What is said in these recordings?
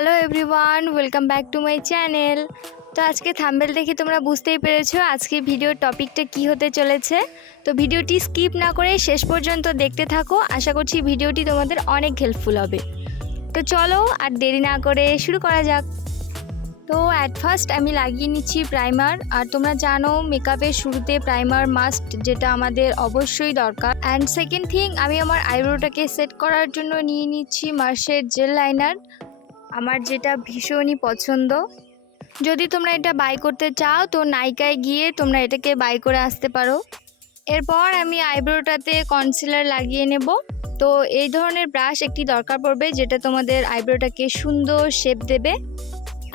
Hello everyone, welcome back to my channel. তো আজকে thumbnail দেখে তোমরা বুঝতেই পেরেছো আজকে ভিডিওর টপিকটা কি হতে চলেছে। তো ভিডিওটি স্কিপ না করে শেষ পর্যন্ত দেখতে থাকো, আশা করছি ভিডিওটি তোমাদের অনেক হেল্পফুল হবে। তো চলো আর দেরি না করে শুরু করা যাক। তো অ্যাট ফার্স্ট আমি লাগিয়ে নিচ্ছি প্রাইমার। আর তোমরা জানো মেকআপের শুরুতে প্রাইমার মাস্ট, যেটা আমাদের অবশ্যই দরকার। অ্যান্ড সেকেন্ড থিং, আমি আমার আইব্রোটাকে সেট করার জন্য নিয়ে নিচ্ছি মার্শের জেল লাইনার, আমার যেটা ভীষণই পছন্দ। যদি তোমরা এটা বাই করতে চাও তো নাইকায় গিয়ে তোমরা এটাকে বাই করে আসতে পারো। এরপর আমি আইব্রোটাতে কনসিলার লাগিয়ে নেব। তো এই ধরনের ব্রাশ একটি দরকার পড়বে, যেটা তোমাদের আইব্রোটাকে সুন্দর শেপ দেবে।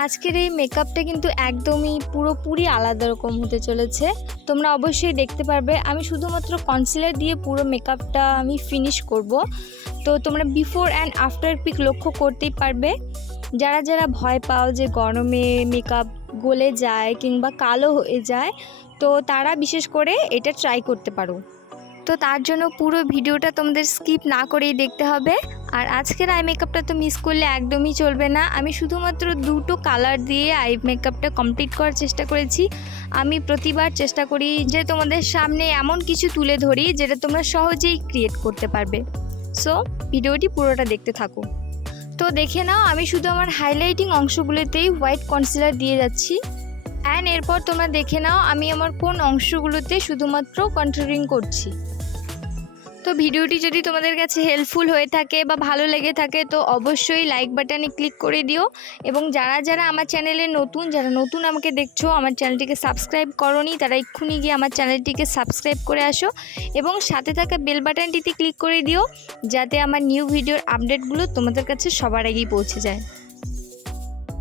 আজকের এই মেকআপটা কিন্তু একদমই পুরোপুরি আলাদা রকম হতে চলেছে, তোমরা অবশ্যই দেখতে পারবে। আমি শুধুমাত্র কনসিলার দিয়ে পুরো মেকআপটা আমি ফিনিশ করব। তো তোমরা বিফোর অ্যান্ড আফটার পিক লক্ষ্য করতেই পারবে। যারা যারা ভয় পাও যে গরমে মেকআপ গলে যায় কিংবা কালো হয়ে যায়, তো তারা বিশেষ করে এটা ট্রাই করতে পারো। তো তার জন্য পুরো ভিডিওটা তোমাদের স্কিপ না করেই দেখতে হবে। আর আজকের আই মেকআপটা তো মিস করলে একদমই চলবে না। আমি শুধুমাত্র দুটো কালার দিয়ে আই মেকআপটা কমপ্লিট করার চেষ্টা করেছি। আমি প্রতিবার চেষ্টা করি যে তোমাদের সামনে এমন কিছু তুলে ধরি যেটা তোমরা সহজেই ক্রিয়েট করতে পারবে। সো ভিডিওটি পুরোটা দেখতে থাকো। তো দেখে নাও, আমি শুধু আমার হাইলাইটিং অংশগুলোতেই হোয়াইট কনসিলার দিয়ে যাচ্ছি। অ্যান্ড এরপর তোমরা দেখে নাও আমি আমার কোন অংশগুলোতে শুধুমাত্র কন্ট্রোলিং করছি। তো ভিডিওটি যদি তোমাদের কাছে হেল্পফুল হয়ে থাকে বা ভালো লেগে থাকে তো অবশ্যই লাইক বাটনে ক্লিক করে দিও। এবং যারা যারা আমার চ্যানেলে নতুন, যারা নতুন আমাকে দেখছো, আমার চ্যানেলটিকে সাবস্ক্রাইব করোনি, তারা এক্ষুনি গিয়ে আমার চ্যানেলটিকে সাবস্ক্রাইব করে আসো এবং সাথে থাকা বেল বাটনটিতে ক্লিক করে দিও, যাতে আমার নিউ ভিডিওর আপডেটগুলো তোমাদের কাছে সবার আগেই পৌঁছে যায়।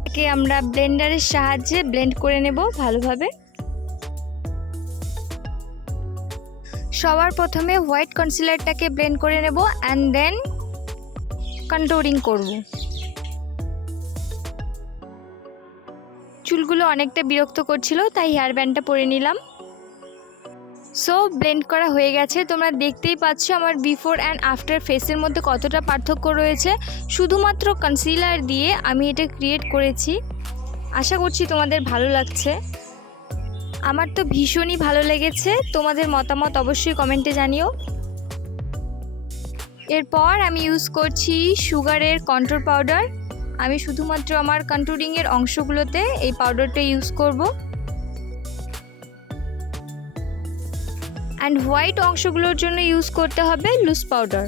একে আমরা ব্লেন্ডারের সাহায্যে ব্লেন্ড করে নেব ভালোভাবে। সবার প্রথমে হোয়াইট কনসিলারটাকে ব্লেন্ড করে নেব অ্যান্ড দেন কন্ট্রোলিং করব। চুলগুলো অনেকটা বিরক্ত করছিল, তাই হেয়ার ব্যান্ডটা পরে নিলাম। সো ব্লেন্ড করা হয়ে গেছে। তোমরা দেখতেই পাচ্ছ আমার বিফোর অ্যান্ড আফটার ফেসের মধ্যে কতটা পার্থক্য রয়েছে। শুধুমাত্র কনসিলার দিয়ে আমি এটা ক্রিয়েট করেছি। আশা করছি তোমাদের ভালো লাগছে। আমার তো ভীষণই ভালো লেগেছে, তোমাদের মতামত অবশ্যই কমেন্টে জানিও। এরপর আমি ইউজ করছি সুগারের কন্ট্রোল পাউডার। আমি শুধুমাত্র আমার কন্ট্রোলিংয়ের অংশগুলোতে এই পাউডারটা ইউজ করব। অ্যান্ড হোয়াইট অংশগুলোর জন্য ইউজ করতে হবে লুজ পাউডার।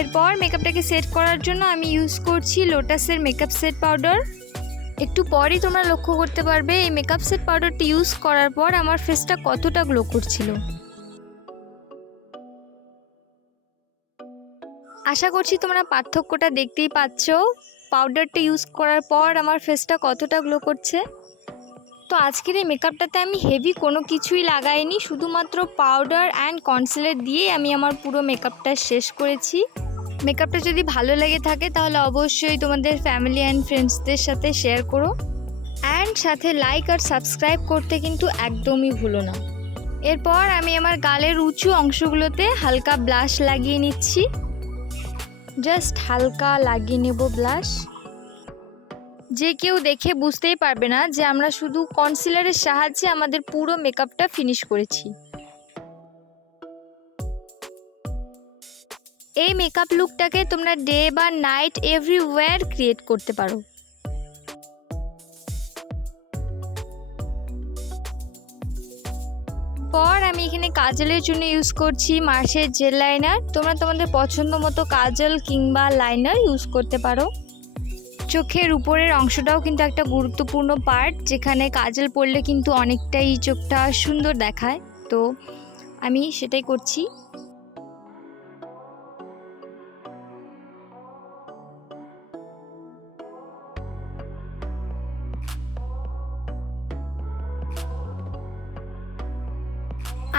এরপর মেকআপটাকে সেট করার জন্য আমি ইউজ করছি লোটাসের মেকআপ সেট পাউডার। একটু পরই তোমরা লক্ষ্য করতে পারবে এই মেকআপ সেট পাউডারটি ইউজ করার পর আমার ফেসটা কতটা গ্লো করছিল। আশা করছি তোমরা পার্থক্যটা দেখতেই পাচ্ছ, পাউডারটা ইউজ করার পর আমার ফেসটা কতটা গ্লো করছে। তো আজকের এই মেকআপটাতে আমি হেভি কোনো কিছুই লাগাইনি, শুধুমাত্র পাউডার অ্যান্ড কনসিলার দিয়ে আমি আমার পুরো মেকআপটা শেষ করেছি। মেকআপটা যদি ভালো লেগে থাকে তাহলে অবশ্যই তোমাদের ফ্যামিলি অ্যান্ড ফ্রেন্ডসদের সাথে শেয়ার করো। অ্যান্ড সাথে লাইক আর সাবস্ক্রাইব করতে কিন্তু একদমই ভুলো না। এরপর আমি আমার গালের উঁচু অংশগুলোতে হালকা ব্লাশ লাগিয়ে নিচ্ছি। জাস্ট হালকা লাগিয়ে নেব ব্লাশ। যে কেউ দেখে বুঝতেই পারবে না যে আমরা শুধু কনসিলারের সাহায্যে আমাদের পুরো মেকআপটা ফিনিশ করেছি। এই মেকআপ লুকটাকে তোমরা ডে বা নাইট এভরিওয়্যার ক্রিয়েট করতে পারো। পর আমি এখানে কাজলের জন্য ইউজ করছি মার্শের জেল লাইনার। তোমরা তোমাদের পছন্দ মতো কাজল কিংবা লাইনার ইউজ করতে পারো। চোখের উপরের অংশটাও কিন্তু একটা গুরুত্বপূর্ণ পার্ট, যেখানে কাজল পরলে কিন্তু অনেকটাই চোখটা সুন্দর দেখায়। তো আমি সেটাই করছি।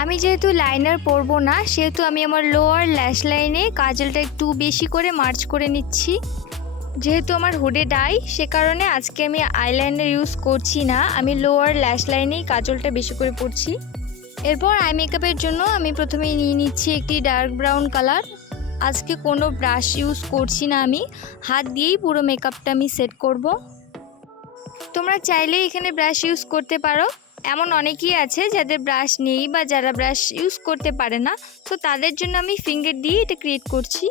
আমি যেহেতু লাইনার পরবো না, সেহেতু আমি আমার লোয়ার ল্যাশ লাইনে কাজলটা একটু বেশি করে মার্চ করে নিচ্ছি। যেহেতু আমার হুডে ডাই, সে কারণে আজকে আমি আইলাইনার ইউজ করছি না, আমি লোয়ার ল্যাশ লাইনেই কাজলটা বেশি করে পরছি। এরপর আই মেকআপের জন্য আমি প্রথমেই নিয়ে নিচ্ছি একটি ডার্ক ব্রাউন কালার। আজকে কোনো ব্রাশ ইউজ করছি না, আমি হাত দিয়েই পুরো মেকআপটা আমি সেট করব। তোমরা চাইলে এখানে ব্রাশ ইউজ করতে পারো। এমন অনেকেই আছে যাদের ব্রাশ নেই বা যারা ব্রাশ ইউজ করতে পারে না, তো তাদের জন্য আমি ফিঙ্গার দিয়ে এটা ক্রিয়েট করছি।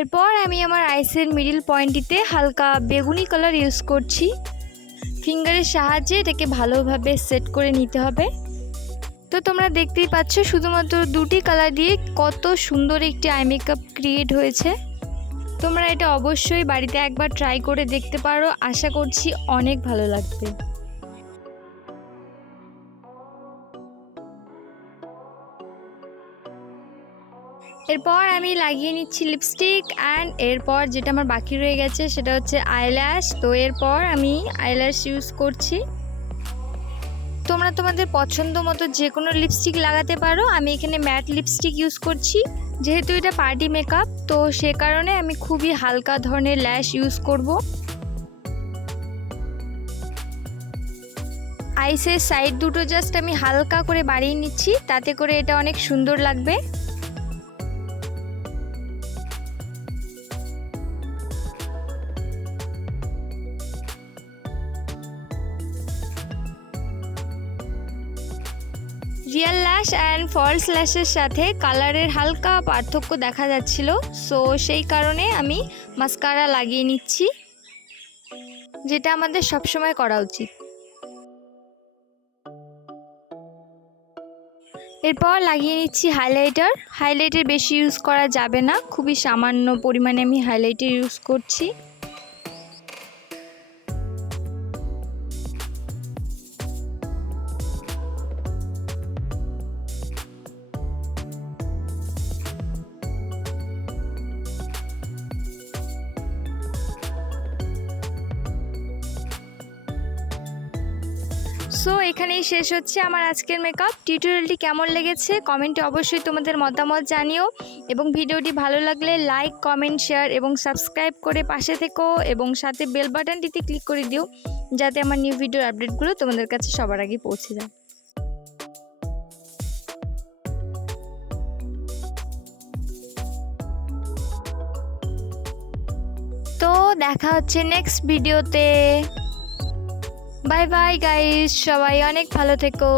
এরপর আমি আমার আইসের মিডল পয়েন্টটিতে হালকা বেগুনি কালার ইউজ করছি। ফিঙ্গারের সাহায্যে এটাকে ভালোভাবে সেট করে নিতে হবে। তো তোমরা দেখতেই পাচ্ছ শুধুমাত্র দুটি কালার দিয়ে কত সুন্দর একটি আই মেকআপ ক্রিয়েট হয়েছে। তোমরা এটা অবশ্যই বাড়িতে একবার ট্রাই করে দেখতে পারো, আশা করছি অনেক ভালো লাগবে। এরপর আমি লাগিয়ে নিচ্ছি লিপস্টিক অ্যান্ড এরপর যেটা আমার বাকি রয়ে গেছে সেটা হচ্ছে আইল্যাশ। তো এরপর আমি আইল্যাশ ইউজ করছি। তোমরা তোমাদের পছন্দ মতো যে কোনো লিপস্টিক লাগাতে পারো। আমি এখানে ম্যাট লিপস্টিক ইউজ করছি, যেহেতু এটা পার্টি মেকআপ, তো সে কারণে আমি খুবই হালকা ধরনের ল্যাশ ইউজ করব। আইসের সাইড দুটো জাস্ট আমি হালকা করে বাড়িয়ে নিচ্ছি, তাতে করে এটা অনেক সুন্দর লাগবে। রিয়েল ল্যাশ অ্যান্ড ফলস ল্যাশের সাথে কালারের হালকা পার্থক্য দেখা যাচ্ছিল, সো সেই কারণে আমি মাস্কারা লাগিয়ে নিচ্ছি, যেটা আমাদের সবসময় করা উচিত। এরপর লাগিয়ে নিচ্ছি হাইলাইটার। হাইলাইটার বেশি ইউজ করা যাবে না, খুবই সামান্য পরিমাণে আমি হাইলাইটার ইউজ করছি। সো এখানেই শেষ হচ্ছে আমার আজকের মেকআপ টিউটোরিয়ালটি। কেমন লেগেছে কমেন্টে অবশ্যই তোমাদের মতামত জানিও, এবং ভিডিওটি ভালো লাগলে লাইক, কমেন্ট, শেয়ার এবং সাবস্ক্রাইব করে পাশে থেকো, এবং সাথে বেল বাটনটিতে ক্লিক করে দিও যাতে আমার নিউ ভিডিওর আপডেটগুলো তোমাদের কাছে সবার আগে পৌঁছে যায়। তো দেখা হচ্ছে নেক্সট ভিডিওতে। বাই বাই গাইস, সবাই অনেক ভালো থেকো।